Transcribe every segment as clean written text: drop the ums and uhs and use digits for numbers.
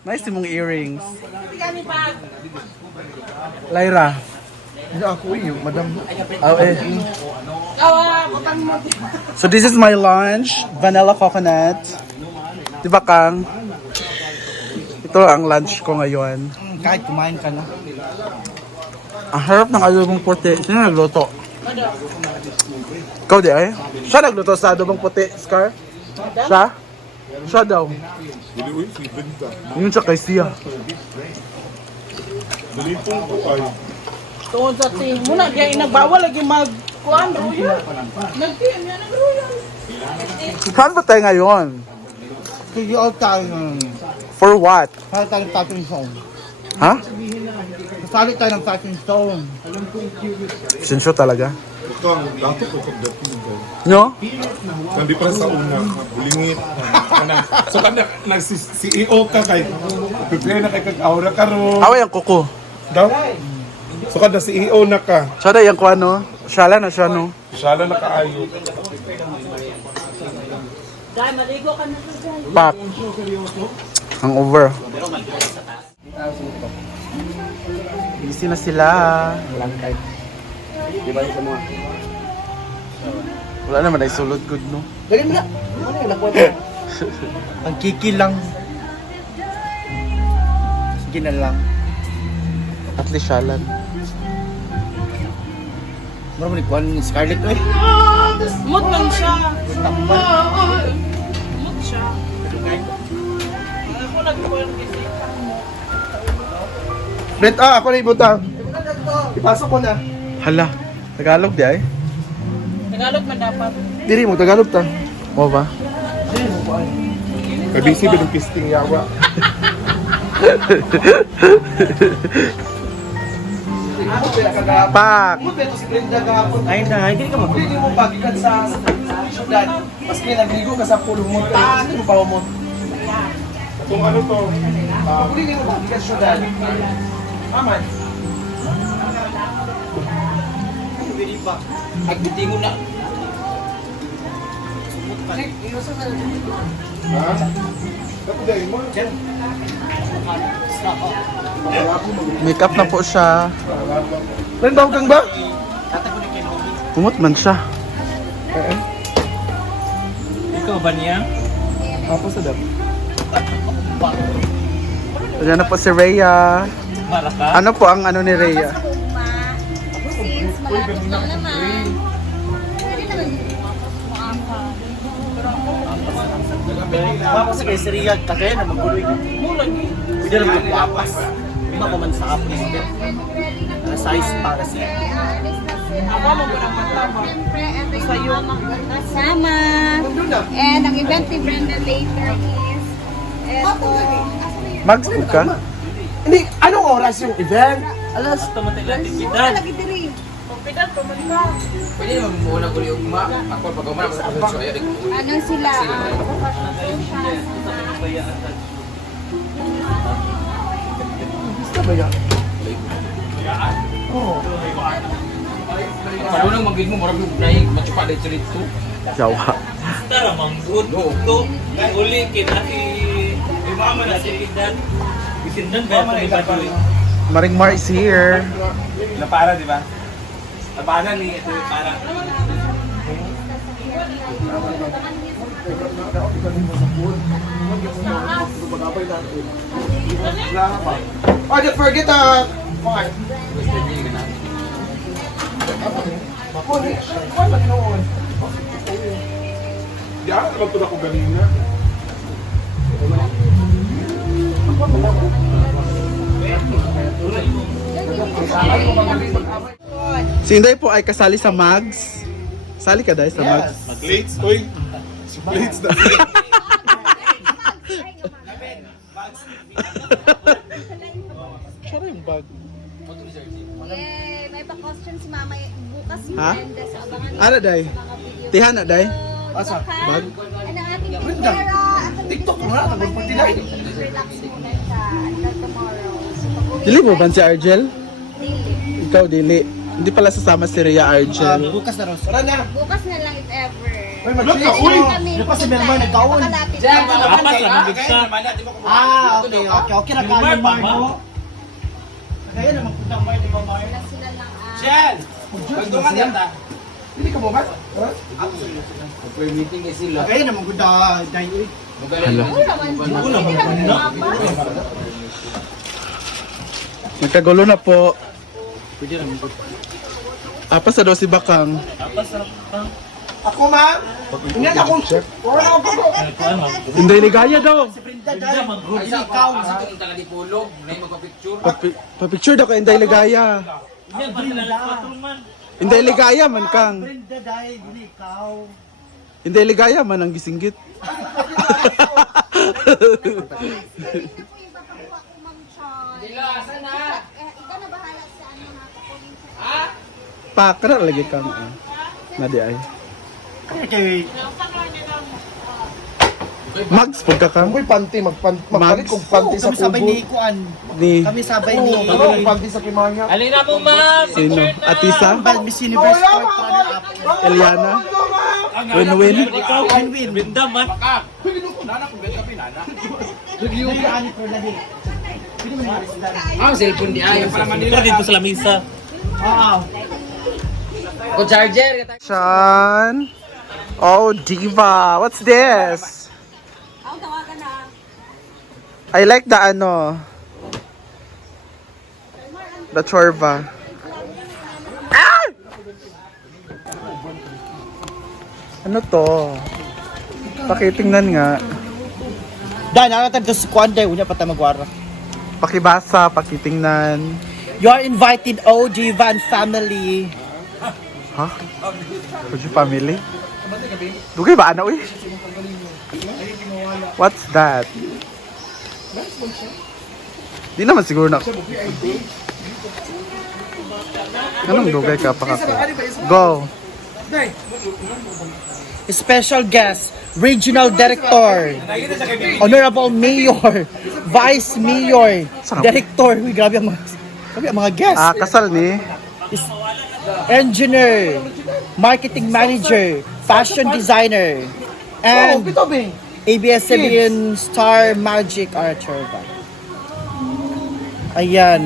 Nice mong earrings. Lyra. Hindi ako yung madam. Oh, eh. So this is my lunch. Vanilla coconut. Diba, Kang? Ito ang lunch ko ngayon. Kahit kumain ka na. Ang harap ng adobong puti. Sino nagluto? Ikaw di ay? Siya nagluto sa adobong puti, Scar? Siya? Siya daw. Yun siya kay Sia. Tuon sa team mo na, kaya nagbawal lagi mag-kuhan, Royal. Nag-team yan, nag-Royal. Saan ba tayo ngayon? Sige, all tayo. For what? Sali tayo ng Talking Stone. Ha? Sali tayo ng Talking Stone. Sinsyo talaga. Ito ang dato ko pagdating ko. No? Hindi pa sa una, bulingit. So kanda nag-CEO ka kay prepare na kay kag-aura karon. Away ang kuko. Daw? So kada CEO na ka. Siya na yung kuha no? Shala na siya no? Sala na kaayo. Dahil maligo ka na sa dyan. Pak. Hangover. Busy na sila. Langkay. Di ba yung mga? Wala naman ay sulod good no? Dali mo na. Ang kiki lang. Sige na lang. At least shalan. Mara mo ni Kwan ni Scarlett eh. Mut man siya. Mut siya. Ako nag-kuhan kasi. Brent, ako na ibutang. Ipasok ko na. Hala. Tagalog di ay? Tagalog man dapat. Diri mo, Tagalog ta. Mo ba? Kabisi ba ng pisting yawa? Pak. Ay na, hindi ka mag- Hindi mo pagikan sa syudad. Maski nagligo ka sa pulo mo, hindi mo pa mo. Kung ano to, Hindi mo pagikan sa syudad. Aman. Agbitingo na. ha? Dapat dahil mo. Makeup na po siya. Ren, tawag kang ba? Pumot man siya. Ikaw ba niya? Apa sa dap? Ayan na po si Rhea. Malaka? Ano po ang ano ni Rhea? Since malapit lang naman, pwede naman Ako sa kay Syria, kagaya na magbuloy ka. Mulagi. Pwede naman magpapas. Lima ko man sa apple step. Size para siya. Ako mo ba naman tama? Siyempre, ito yung mga kasama. And ang event ni Brenda later is eto. Mags po ka? Hindi, anong oras yung event? Alas. Tigidad. Lagi diri. Pagpidan pa man ka. Pwede naman muna ko yung ako pag umana sa kapatid so ay Ano sila? Gusto ba yan? Oo. Malunang magid mo murag naik machupa dai chirito. Jawa. Tara manggod. To. Uli kinati. Mama na si Tigidad. Isindan ba ito iba to? Maring Mar is here. Na para di ba? Tabanan ni ito para. Oh, don't forget kumain. Di ako naman ito na ko ganina. Si Inday po ay kasali sa Mags. Sali ka dahil sa Mags. Plates, oy. Plates na. Siya yung bag. Yay! May pa-costume si Mama bukas yung Ha? Brenda. So, abangan niyo Ano, Day? sa mga video. Tihan na, Day? Asa? Bag? Ano ang ating pera? TikTok mo na, nagpagpagtilay. Relax muna siya until tomorrow. So, pag-uwi Dili mo ba si Argel? Dili. Ikaw, dili. Hindi pala sasama si Rhea Argel. Bukas na rin. Tara na. Bukas na lang if ever. Uy, mag-check Uy! Ano pa si Melmar nagkaon? Diyan, Apat lang ang bigsa. Okay na kayo mo. Kaya naman kung tambay di ba Mar? Sila lang Jen! Magdungan yan ta. Hindi ka mo ba? Meeting kay sila. Kaya naman kung dahil. Magaling. Nagkagulo na po. Apa sa daw si Bakang? Ako ma'am. Ingat ako. Wala ako po. Inday Ligaya daw. Brenda dahil. Ay, sa itong taga-dipulog, na yung magpa-picture. Papicture daw ka Inday Ligaya. Yan, pati na alas 4 man. Inday Ligaya man kang. Brenda dahil. Hindi ikaw. Inday Ligaya man ang gisinggit. Dila, asan na? Ikaw na bahala sa ano na kapunin sa Ha? Pa, kana lagi kang nadi ay. Okay. Mags pagka kang Amoy panty, magpalit kong panty sa Kami sabay ni kubo. Kuan. ni Kami sabay ni Ano, panty sa Kimaya. Alin na mo, ma'am! sino? Atisa? Miss Universe Sport runner up. Eliana? Win-win? Ikaw, Win-win. Binda man. Review ka ani for lahi. Pwede mo nga Ang cellphone di ayaw para Manila. Ito dito sa lamisa. Oo. Ko charger. Sean? Oh, diva. What's this? Ako tawagan na. I like the ano. The chorba. Ah! Ano to? Pakitingnan nga. Dan, nakatan to si Kuan day unya pa ta magwara. Pakibasa, pakitingnan. You are invited OG Van family. Ha? Kuji family? Dugay ba ana uy? What's that? Di naman siguro na. Anong dugay ka pa kako? Go! Special guest, Regional Director, Honorable Mayor, Vice Mayor, Director. Uy, grabe ang mga guests. Ah, kasal ni. Engineer, Marketing Manager, Fashion Designer, and ABS-CBN Star Magic Archer. Ayan.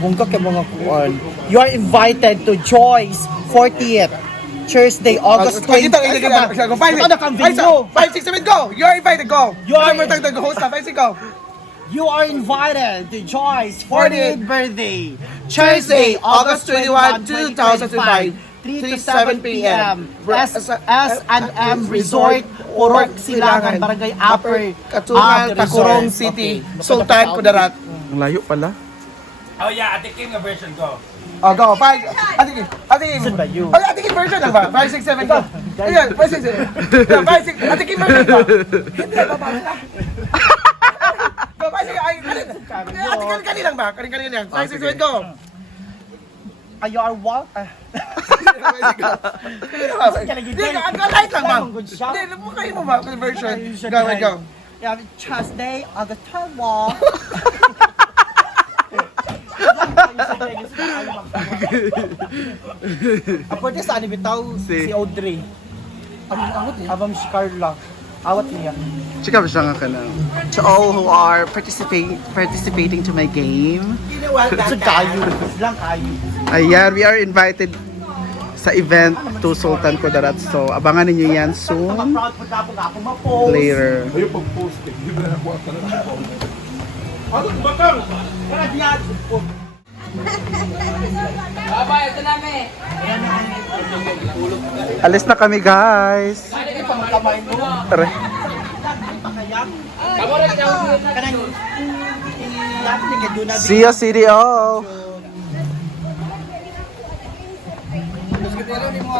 Bungkak yung mga kuwan. You are invited to Joy's 40th Thursday, August 20. Ano kang video? 5, 6, 7, go! You're invited, go! You are- the host na, 5, 6, go! You are invited to Joy's 40th birthday, Thursday, August 21, 2025, 3 to 7 p.m. S&M Resort, Purok Silangan, Barangay Upper, Katungan, Takurong Resort. City, Okay. Sultan Kudarat. Ang layo pala. Oh yeah, Ate Kim nga version ko. Oh, go! 5, Ate Saan ba yun? Ate Kim version lang ba? 5, 6, 7, go! Ayan, 5, 6, 7. 5, 6, Ate Kim version go! Go, 5, 6, ay, Ate Kim kanilang ba? Kanilang yan. 5, 6, 7, go! You are what? Hindi, ang light lang ba? Hindi, kayo mo ba? Conversion. Go, go. Yeah, Thursday, August 21. Pwede sa ano bitaw si Audrey. Abang si Carla. Awat niya. Chika ba siya nga ka na? To all who are participating to my game. Sa kayo. Lang kayo. Ayan, we are invited sa event to Sultan Kudarat. So, abangan ninyo yan soon. Proud po na ako ma-post. Later. Ayaw pag-post eh. Hindi ba na nakuha ka na? Ano, bakang? Kaya diyan. Bye-bye, ito namin. Alis na kami, guys. Tara. Kamu lagi daw na. Kanang iyak ni Kaduna. See ya, CDO. Terus kita ni mo.